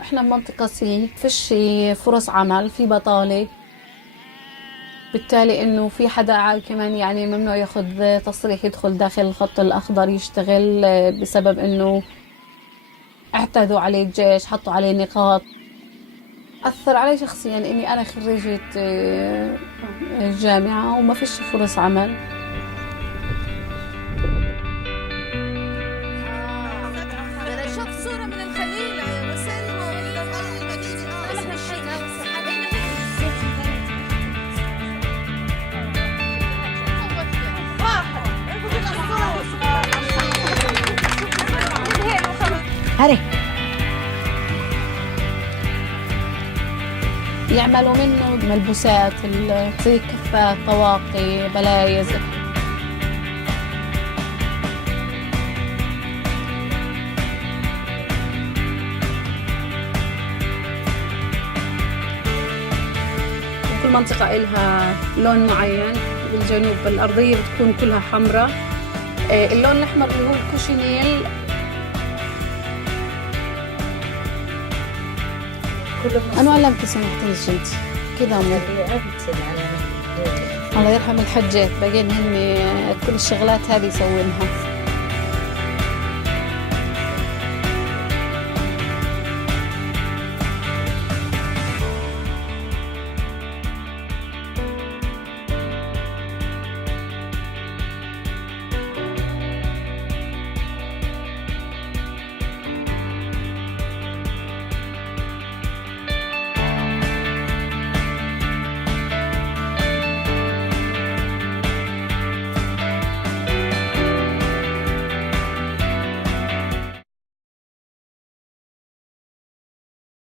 احنا بمنطقة سي فيش فرص عمل، في بطالة، بالتالي انه في حدا كمان يعني ممنوع ياخذ تصريح يدخل داخل الخط الاخضر يشتغل بسبب انه اعتدوا عليه الجيش، حطوا عليه نقاط. اثر علي شخصيا اني انا خريجة جامعة وما فيش فرص عمل. أنا شفت صورة من الخليل وسلمى المدينة نحن الحقنا هري يعملوا منه ملبوسات زي كفات، طواقي، بلايز. كل منطقة إلها لون معين. بالجنوب الأرضية بتكون كلها حمراء. اللون الأحمر اللي هو الكوشنيل. أنا علمت سماحة الجنت كذا الله يرحم الحجات، باقين هن كل الشغلات هذه يسوونها.